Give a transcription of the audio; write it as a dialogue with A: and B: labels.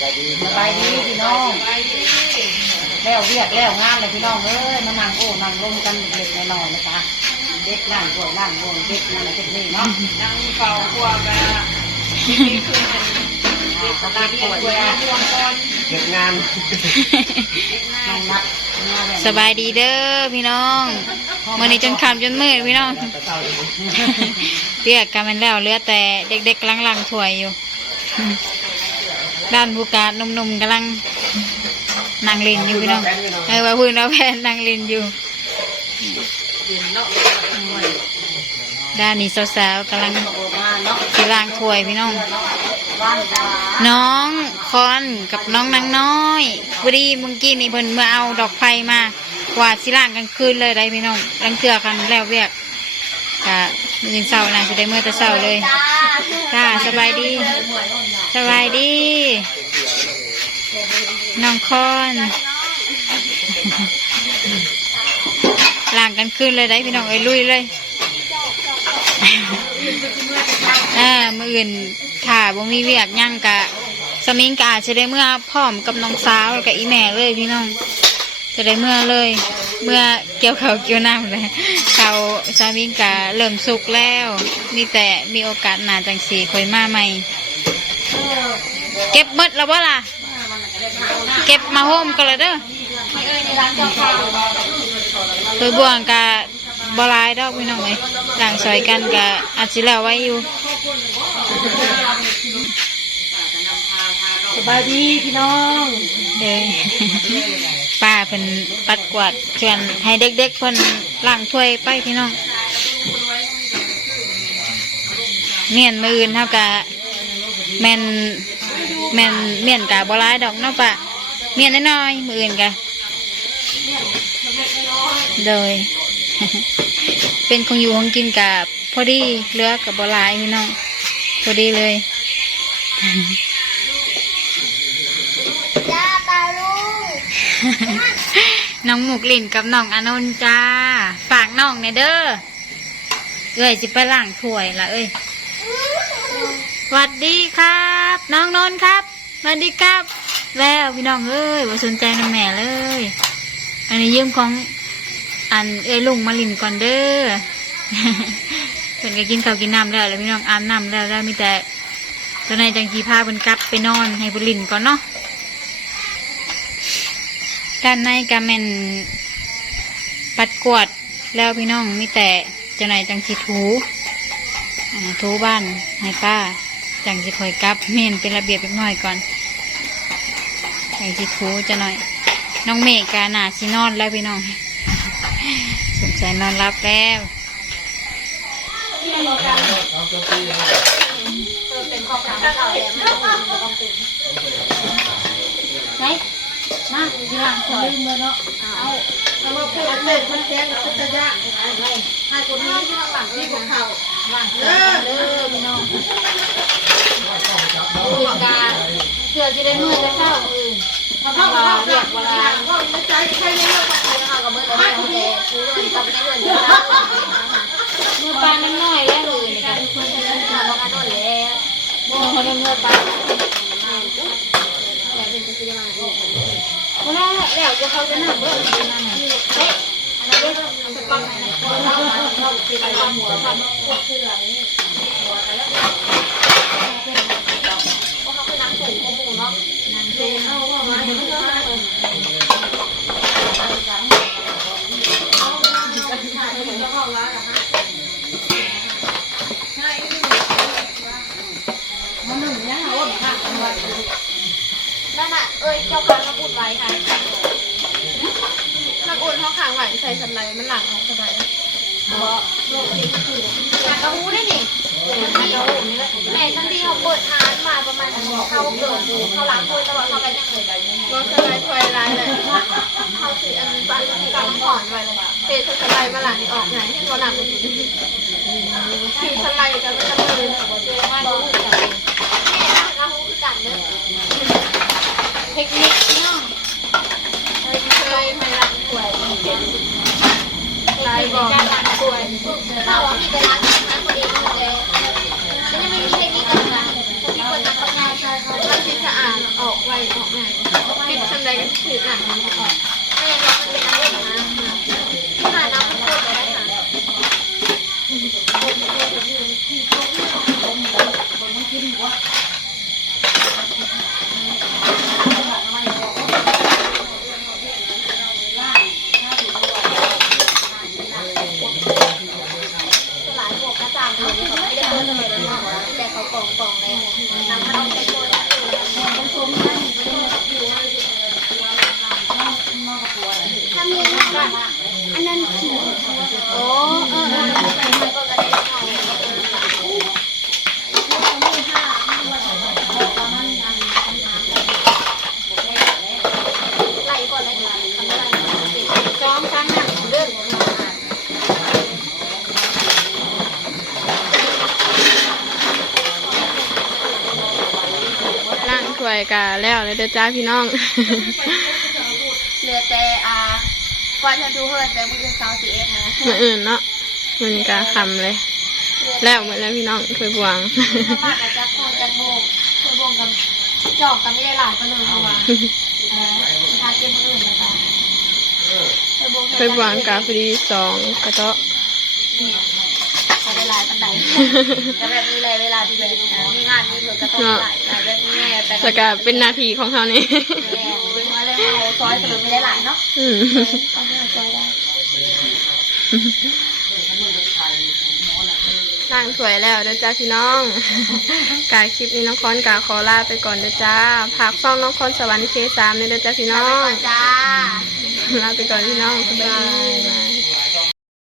A: สบายดีพี่น้องแล้วเรียกแล้วงานเลยพี่น้องเอ้ยมานั่งโอ้นั่งลงกันเล็กๆน้อยๆนะคะเด็กนั่งถ้วยนั่งวงเด็กนั่นเด็กนี่เนาะ
B: นั่งเฝ้าครัวกันนี่คือเป็นเด็กสตาร์ทถ้วยรวมก่อน
C: เก็บงาน
A: น้องนัดงานเนี่ย
D: สบายดีเด้อพี่น้องมื่อนี้จนคำจนมืดพี่น้อง
C: แต่เศร้าเลย
D: เรียกกันมันแล้วเหลือแต่เด็กๆกำลังลังถ้วยอยู่ ด้านผู้กาหนุ่มๆกำลังนั่งเล่นอยู่พี่น้องเออว่าพื้นเราแพนนั่งเล่นอยู่ด้านนี้สาวๆกำลัง
A: โอ้มาเนาะ
D: สีล้างถ้วยพี่น้อง
A: น้
D: องคอนกับน้องนางน้อยพอดีเมื่อกี้นี่เพิ่นเมื่อเอาดอกไฟมากวาสิล่างกลางคืนเลยได้พี่น้องลังเถื่อกันแล้วเวียกกะ มื้อเช้าน่าจะได้เมื่อแต่เช้าเลยจ้าสบายดี สบายดี น้องคอนล่างกันคืนเลยได้พี่น้องเอ้ยลุยเลยอ่ามืออื่นค่ะบ่มีเวียกยั่งกะสมิงกะจะได้เมื่อพร้อมกับน้องสาวแล้วกับอีแม่เลยพี่น้อง จะได้เมื่อเลย เมื่อเกี่ยวเขาวเกี่ยวน้ำเลยเขาสามิงกะเริ่มสุกแล้ว มีแต่มีโอกาสหนาจังสีคอยมาใหม่ เก็บหมดแล้วบ่ล่ะ เก็บมาโฮมกันเลยเด้อเคยบ่วงกะบหลายดอกพี่น้องเลยต่างซอยกันกะอาจสิแล้วไว้อยู่
A: สบายดีพี่น้อง
D: เลยป้า เพิ่นปัดกวาดชวนให้เด็กๆเพิ่นล้างถ้วยไปพี่น้องเมียนมืออื่นเท่ากับแมนแมนเมียนกะบ่ร้ายดอกเนาะปะเมียนน้อยๆมืออื่นกะโดย เป็นของอยู่ของกินกับพอดีเลือกกับบ่ร้ายพี่น้องพอดีเลย
E: จ้าปลาลุง
D: น้องหมุกลิ่นกับน้องอานนท์จ้า ฝากน้องในเด้อเอ้ยสิไปล้างถ้วยละเอ้ยสวัสดีครับ น้องนนท์ครับสวัสดีครับ แล้วพี่น้องเอ้ยว่าสนใจน้ำแม่เลย อันนี้ยืมของอันเอ้ยลุงมาลินก่อนเด้อเพิ่นก็กินข้าวกินน้ำแล้วแล้วพี่น้องอาบน้ำแล้วแล้วมีแต่ตอนนี้จังกีพาเพิ่นกลับไปนอนให้เพิ่นลินก่อนเนาะ ด้านในก็แม่นปัดกวาดแล้วพี่น้องมีแต่จะไหนจังสิถูอ่าถูบ้านให้ป้า จังสิคอยกลับเมนเป็นระเบียบเล็กน้อยก่อนจังสิถูจะหน่อย น้องเมฆกาหนาสินอนแล้วพี่น้องสงสัยนอนรับแล้ว
A: ไหน มาที่หลังคนลืมเลยเนาะเอาเอามาเพื่อนเล่นมันแจ้งกับตะยะให้คนนี้ที่หลังนี่ของเขาหลังเด้อเด้อพี่น้องอื่นกาเพื่อจะได้เมื่อจะเข้าอื่นถ้าเข้าเราเรียกเวลาเข้าไม่ใจใครเลยเข้าเข้ากับเมื่อเราเอาแต่คือเงินกับเงินเดือน
D: เมื่อปลาน้ำน้อยแล้วเลยนี่ค่ะ
A: คนจะเล่นมาบอกกันโดนแล้วโอ้เขาเล่นเมื่อปล้วเป็นจะ ซื้อมาอีกเวลาแล้วจะเขาจะนั่งเบิ่งดูนั่นน่ะเฮ้ยอันนั้นเด้อเอาไปปั้นไหนนะเราเราคือไปปั้นหัวปั้นหัวคืออะไรหัวแล้วเพราะเขาคือนักสูงของหมู่เนาะนักสูงเอาว่ามาเดี๋ยวมันก็มาเออ เอ้
E: ยเจ้าการมาอุ่นไว้ค่ะนักอุ่นห้องขังไหวใส่สไลด์มันหลังของสไลด์อยากกระหูได้นี่แม่ทั้งที่เขาเปิดทานมาประมาณเขาเกิดดูเขาล้างถ้วยตลอดเขาไปยังเลยก็สไลด์ถ้วยร้ายเลยเขาสีอันบ้านที่กำผ่อนไว้เลยเทสไลด์มาหลังนี่ออกไงที่เขาหลังมันอยู่คือสไลด์กันมันจะมือว่าดูกันแม่นะเราคือกันเนอะ
D: เทคนิคเนาะ
E: เคยเคยไม่รักป่วยลายบอกรักป่วยเราที่ไปรักรักคนเองเลยมันยังไม่มีเทคนิคอะไรนะที่คนทำประชาชน มันที่สะอาด ออกง่ายปิดทำไรกันถือหนังมันออกไม่งั้นเรามันเป็นน้ำเย็นนะหาน้ำมันโคตรไปได้ค่ะหลายพวกกระจางเลยเขาไม่ได้เปิดเลยนะแต่เขากองกองเลยน้ำมันเอาไปโคตรถ้ามีแบ อันนั้นขี่โอ้เออเออมันก็ได้เอาไล่ก่อนเลยค่ะทำอะไร
A: ซ้อมครั้งนั้นเรื่อง
B: ล่างถ้วยกะแล้วเลยเด้อจ้าพี่น้อง
E: เหลือแต่ อ่าก่อนจะดูเฮิร์นแต่มือเสาสีเอ็ดนะ
B: มื่ออื่นเนาะมันกะคำเลย แล้วหมดแล้วพี่น้องถ้วยบวง
E: ถ้ามากับจักรโคนจักรโบกจักรโบกกับจอกกันไม่ได้หลายก็เลยเพราะว่าเอ่อทาเก็บมืออื่นนะคะ
B: ถ้วยบวงกะพอดีสองกระเจาะ
E: เขาได้ห ลายปันไดแต่แบบนี้เลยเวลาที่แบบมีงานมีเถอะก็ต้องหลายหลายแบบนี้แน่แต่
B: แต่กะเป็นนาทีของเขานี่
E: แน่เป็นว่าเลยเอาซอยสรุปไม่ได้หลายเนาะ
B: อืม
E: เอาให้เอาซอยได้
B: ล่างสวยแล้วเด้อจ้าพี่น้อง กายคลิปนี้น้องคอนกาขอลาไปก่อนเด้อจ้าผากซ่องน้องคอนสวรรค์เคสามเด้อจ้าพี่น้อง
E: จ้า
B: ลาไปก่อนพี่น้องสบายดีบ๊ายบาย